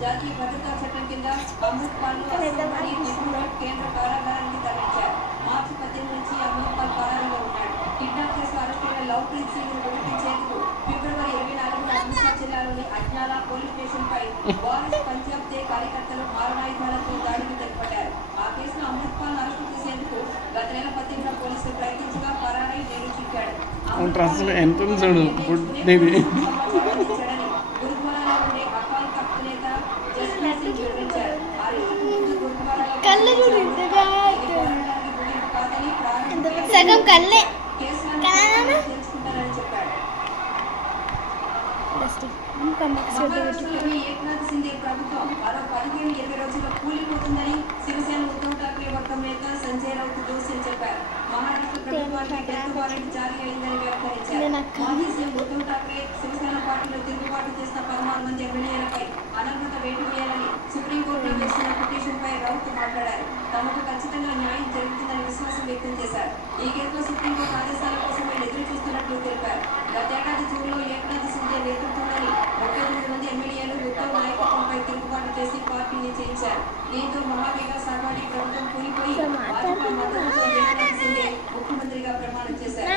జాతీయ భద్రతా చట్టం కింద అమృత్పాల్ కేంద్ర కారాగారానికి తరలించారు. మార్చి 18 నుంచి అమృత్పాల్ కారాగారంలో ఉన్నాడు. కిడ్నాప్ కేసులో అరెస్టైన లవ్ ప్రీత్ సింగ్ ను విడిపించేందుకు ఫిబ్రవరి 24న అమృత్సర్ జిల్లాలోని అజ్నాలా పోలీస్ స్టేషన్ పై వారిస్ పంజాబ్ దే కార్యకర్తలు మారణాయుధాలతో దాడికి తెగబడ్డారు. ఆ కేసులో అమృత్పాల్ అరెస్టు చేసేందుకు గత నెల 18న పోలీసులు ప్రయత్నించగా పరారై నేడు చిక్కాడు. సగం కళ్ళే ఏక్నాథ్ సింధే ప్రభుత్వం మరో 15-20 రోజుల్లో కూలిపోతుందని శివసేన ఉద్ధవ్ ఠాక్రే వర్గం నేత సంజయ్ రౌత్ జోస్యం చెప్పారు. మహారాష్ట్ర ప్రభుత్వానికి డెత్ వారెంట్ జారీ అయిందని వ్యాఖ్యానించారు. మాజీ సీఎం ఉద్ధవ్ ఠాక్రే శివసేన పార్టీలో తిరుగుబాటు చేసిన 16 మంది ఎమ్మెల్యేలపై అనర్హత వేటు వేయాలని సుప్రీంకోర్టులో వేసిన పిటిషన్పై రౌత్ మాట్లాడారు. తమకు ఖచ్చితంగా న్యాయం జరుగుతుందని విశ్వాసం వ్యక్తం చేశారు. ఈ కేసులో సుప్రీంకోర్టు ఆదేశాల కోసం ఎదురు చూస్తున్నట్లు తెలిపారు. గతేడాది జూన్లో ఏక్నాథ్ సింధే నేతృత్వంలోని 39 మంది ఎమ్మెల్యేలు ఉద్ధవ్ నాయకత్వంపై తిరుగుబాటు చేసి పార్టీని చేయించారు. దీంతో మహావేగస్ అఘాడీ ప్రభుత్వం కూలిపోయి వాజ్పేయి మద్దతుతో ఏక్నాథ్ సింధే ముఖ్యమంత్రిగా ప్రమాణం చేశారు.